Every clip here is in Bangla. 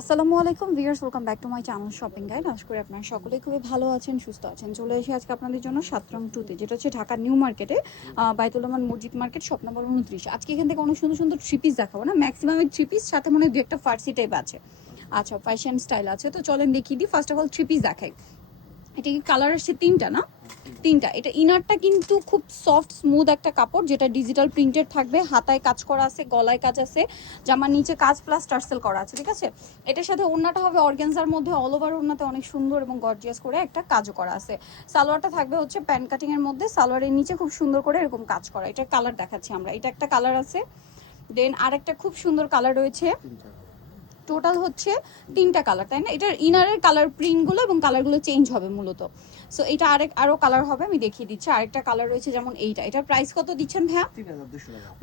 আসসালামু আলাইকুম viewers, welcome back to my channel shopping guide. আশা করি আপনারা সকলেই খুবই ভালো আছেন, সুস্থ আছেন। চলে এসে আজকে আপনাদের জন্য 7 টুতে, যেটা হচ্ছে ঢাকা নিউ মার্কেটে বাইতুল আমান মসজিদ মার্কেট, শপ নম্বর 29। আজকে এখান থেকে অনেক সুন্দর সুন্দর থ্রি পিস দেখাবো না, ম্যাক্সিমাম থ্রি পিস, সাথে মনে হয় দু একটা ফার্সি টাইপ আছে। আচ্ছা, ফ্যাশন স্টাইল আছে, তো চলেন দেখিয়ে দিই। First of all three piece দেখাই। এটা কি কালার আসছে তিনটা না? তিনটা। এটা ইনারটা কিন্তু খুব সফট স্মুথ একটা কাপড়, যেটা ডিজিটাল প্রিন্টেড থাকবে, হাতায় কাজ করা আছে, গলায় কাজ আছে, জামার নিচে কাজ প্লাস টার্সেল করা আছে, ঠিক আছে। এটার সাথে ওড়নাটা হবে অর্গানজার মধ্যে, অল ওভার ওড়নাতে অনেক সুন্দর এবং গর্জিয়াস করে একটা কাজও করা আছে। সালোয়ারটা থাকবে হচ্ছে প্যান্ট কাটিং এর মধ্যে, সালোয়ারের নিচে খুব সুন্দর করে এরকম কাজ করা। এটার কালার দেখাচ্ছি আমরা। এটা একটা কালার আছে, দেন আরেকটা খুব সুন্দর কালার রয়েছে। টোটাল হচ্ছে তিনটা কালার, তাই না? এটার ইনারের কালার প্রিন্টগুলো এবং কালারগুলো চেঞ্জ হবে মূলত। সো এটা আরো কালার হবে, আমি দেখিয়ে দিচ্ছি। আরেকটা কালার রয়েছে যেমন এইটা। এটার প্রাইস কত দিচ্ছেন ভাইয়া?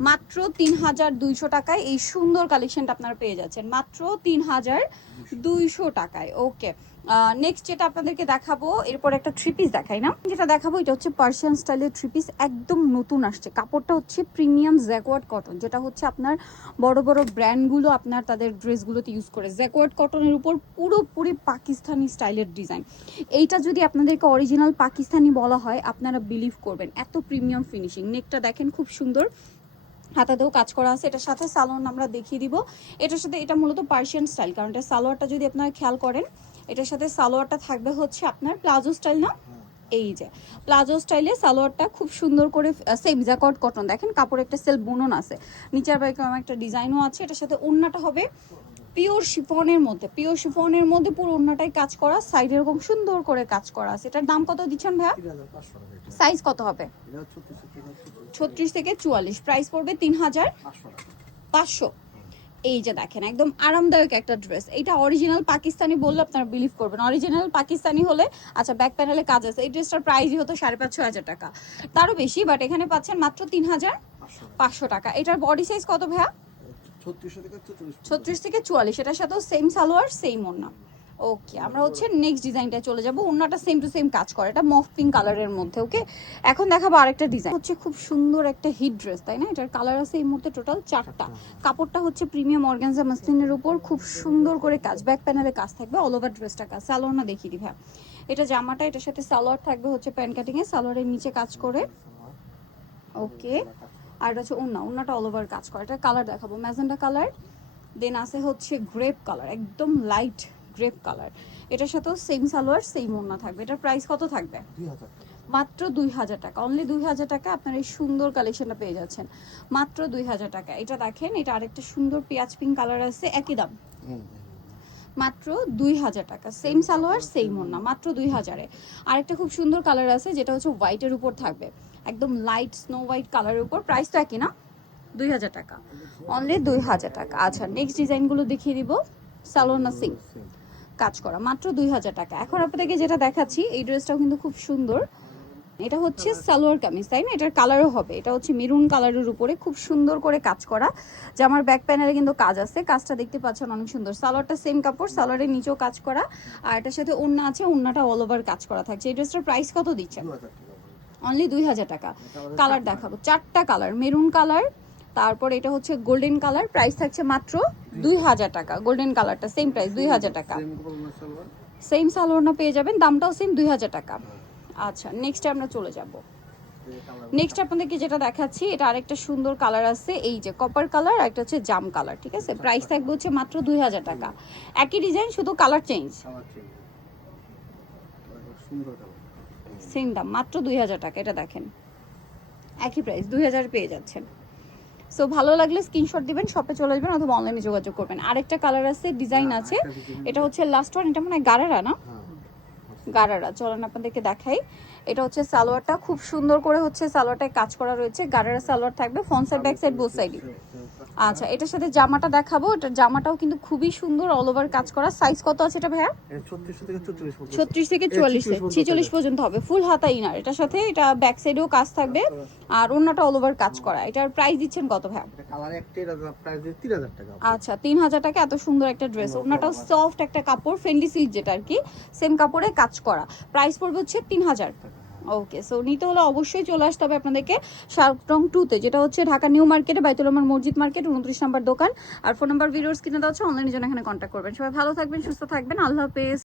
মাত্র 3200 টাকায় এই সুন্দর কালেকশনটা আপনারা পেয়ে যাচ্ছেন, মাত্র 3200 টাকায়। ওকে, নেক্সট যেটা আপনাদেরকে দেখাবো, এরপর একটা থ্রি পিস দেখাই না, যেটা দেখাবো এটা হচ্ছে পার্সিয়ান স্টাইলের থ্রি পিস, একদম নতুন আসছে। কাপড়টা হচ্ছে প্রিমিয়াম জ্যাকওয়ার্ড কটন, যেটা হচ্ছে আপনার বড় বড় ব্র্যান্ডগুলো আপনার তাদের ড্রেসগুলোতে ইউজ করে। জ্যাকওয়ার্ড কটনের উপর পুরোপুরি পাকিস্তানি স্টাইলের ডিজাইন। এইটা যদি আপনাদেরকে অরিজিনাল পাকিস্তানি বলা হয়, আপনারা বিলিভ করবেন, এত প্রিমিয়াম ফিনিশিং। নেকটা দেখেন খুব সুন্দর, হাতাতেও কাজ করা আছে। এটার সাথে সালোয়ার আমরা দেখিয়ে দিব। এটার সাথে এটা মূলত পার্সিয়ান স্টাইল, কারণ এটা সালোয়ারটা যদি আপনারা খেয়াল করেন, এটার সাথে সালোয়ারটা থাকবে হচ্ছে আপনার প্লাজো স্টাইল না, এই যে প্লাজো স্টাইলে সালোয়ারটা খুব সুন্দর করে সেম জ্যাকওয়ার্ড কটন। দেখেন কাপড় একটা সেলফ বুনন আছে, নিচের বাইকে একটা ডিজাইনও আছে। এটার সাথে ওড়নাটা হবে পিওর শিফনের মধ্যে, পিওর শিফনের মধ্যে পুরো ওড়নাটাই কাজ করা, সাইডে এরকম সুন্দর করে কাজ করা আছে। এটার দাম কত দিচ্ছেন ভাইয়া? সাইজ কত হবে? 36 থেকে 44, প্রাইস পড়বে 3500। এই যে দেখেন একদম আরামদায়ক একটা ড্রেস। এটা অরিজিনাল পাকিস্তানি বললে আপনারা বিলিভ করবেন। অরিজিনাল পাকিস্তানি হলে, আচ্ছা ব্যাক প্যানেলে কাজ আছে, এই ড্রেসটার প্রাইসই হতো 5,500 টাকা, তারও বেশি, বাট এখানে পাচ্ছেন মাত্র 3500 টাকা। এটার বডি সাইজ কত ভাইয়া? 36 থেকে 44। এটার সাথেও সেম সালোয়ার, সেম ওড়না। ওকে, আমরা হচ্ছে নেক্সট ডিজাইনটা চলে যাব। ওড়নাটা সেম টু সেম কাজ করে, এটা মফ পিঙ্ক কালারের মধ্যে। ওকে, এখন দেখাবো আরেকটা ডিজাইন, হচ্ছে খুব সুন্দর একটা হিট ড্রেস, তাই না? এটার কালার আছে এই মুহূর্তে টোটাল 4টা। কাপড়টা হচ্ছে প্রিমিয়াম অর্গানজা মাসলিনের উপর, খুব সুন্দর করে কাজ, ব্যাক প্যানেলে কাজ থাকবে, অল ওভার ড্রেসটা কাজ। সালোয়ার না দেখিয়ে দিই ভাই। এটা জামাটা, এটার সাথে সালোয়ার থাকবে হচ্ছে প্যান্ট কাটিং এ, সালোয়ারের নিচে কাজ করে। ওকে, আর এটা হচ্ছে ওড়নাটা অল ওভার কাজ করে। এটা কালার দেখাবো, ম্যাজেন্ডা কালার, দেন আছে হচ্ছে গ্রেপ কালার, একদম লাইট গ্রেপ কালার। এটার সাথেও সেম সালোয়ার, সেম ওড়না থাকবে। এটার প্রাইস কত থাকবে? মাত্র 2000 টাকা, অনলি 2000 টাকা আপনারা এই সুন্দর কালেকশনটা পেয়ে যাচ্ছেন, মাত্র 2000 টাকা। এটা দেখেন, এটা আরেকটা সুন্দর পেঁয়াজ পিঙ্ক কালার আছে, একই দাম, মাত্র 2000 টাকা। সেম সালোয়ার, সেম ওড়না, মাত্র 2000-এ। আরেকটা খুব সুন্দর কালার আছে, যেটা হচ্ছে হোয়াইটের উপর থাকবে, একদম লাইট স্নো হোয়াইট কালারের উপর, প্রাইস তো একই না, 2000 টাকা, অনলি 2000 টাকা। আচ্ছা, নেক্সট ডিজাইনগুলো দেখিয়ে দিব। সালোয়ার না সেম কাজ করা, মাত্র 2000 টাকা। এখন আপনাদেরকে যেটা দেখাচ্ছি, এই ড্রেসটাও কিন্তু খুব সুন্দর। এটা হচ্ছে সালোয়ার কামিজ, তাই না? এটার কালারও হবে, এটা হচ্ছে মেরুন কালারের উপরে খুব সুন্দর করে কাজ করা। জামার ব্যাক প্যানেলে কিন্তু কাজ আছে, কাজটা দেখতে পাচ্ছেন অনেক সুন্দর। সালোয়ারটা সেম কাপড়, সালোয়ারের নিচেও কাজ করা, আর এটার সাথে ওড়না আছে, ওড়নাটা অল ওভার কাজ করা থাকছে। এই ড্রেসটার প্রাইস কত দিচ্ছেন? অনলি 2000 টাকা। কালার দেখাবো, 4টা কালার, মেরুন কালার, তারপর এটা হচ্ছে গোল্ডেন কালার, প্রাইস থাকছে মাত্র 2000 টাকা। গোল্ডেন কালারটা সেম প্রাইস, 2000 টাকা। সেম সালোয়ার না পেয়ে যাবেন, দামটাও সেম, 2000 টাকা। আচ্ছা, নেক্সট আমরা চলে যাব। নেক্সট আপনাদেরকে যেটা দেখাচ্ছি, এটা আরেকটা সুন্দর কালার আছে, এই যে কপার কালার, আর একটা হচ্ছে জাম কালার, ঠিক আছে? প্রাইস থাকবে হচ্ছে মাত্র 2000 টাকা। একই ডিজাইন, শুধু কালার চেঞ্জ, সেম দাম, মাত্র 2000 টাকা। এটা দেখেন একই প্রাইস, 2000 পেয়ে যাচ্ছেন। সো ভালো লাগলে স্ক্রিনশট দিবেন, শপে চলে আসবেন অথবা অনলাইনে যোগাযোগ করবেন। আরেকটা কালার আছে, ডিজাইন আছে, এটা হচ্ছে লাস্ট ওয়ান। এটা মানে গারারা না, গারারা। চলেন আপনাদেরকে দেখাই। এটা হচ্ছে সালোয়ারটা, খুব সুন্দর করে হচ্ছে সালোয়ারটায় কাজ করা রয়েছে, গারারা সালোয়ার থাকবে, front side back side both সাইডই। আচ্ছা, এটার সাথে জামাটা দেখাবো, এটা জামাটাও কিন্তু খুবই সুন্দর, অল ওভার কাজ করা। সাইজ কত আছে এটা ভাইয়া? 36 থেকে 44, 46 পর্যন্ত হবে, ফুল হাতা ইনার। এটার সাথে এটা ব্যাক সাইডেও কাজ থাকবে, আর ওড়নাটা অল ওভার কাজ করা। এটার প্রাইস দিচ্ছেন কত ভাইয়া? আচ্ছা, 3000 টাকা। এত সুন্দর একটা ড্রেস, ওড়নাটাও সফট একটা কাপড়, ফেন্ডি সিল্ক যেটা আর কি, সেম কাপড়ে কাজ করা। প্রাইস পড়বে হচ্ছে 3000। ওকে, সো নিতে হলে অবশ্যই চলে আসতে হবে আপনাদেরকে সাতরং 2-তে, যেটা হচ্ছে ঢাকা নিউ মার্কেটে বাইতুল আমার মসজিদ মার্কেট 29 নম্বর দোকান। আর ফোন নাম্বার ভিডিওস কিনে দেওয়া হচ্ছে, অনলাইনের জন্য এখানে কন্ট্যাক্ট করবেন। সবাই ভালো থাকবেন, সুস্থ থাকবেন, আল্লাহ হাফেজ।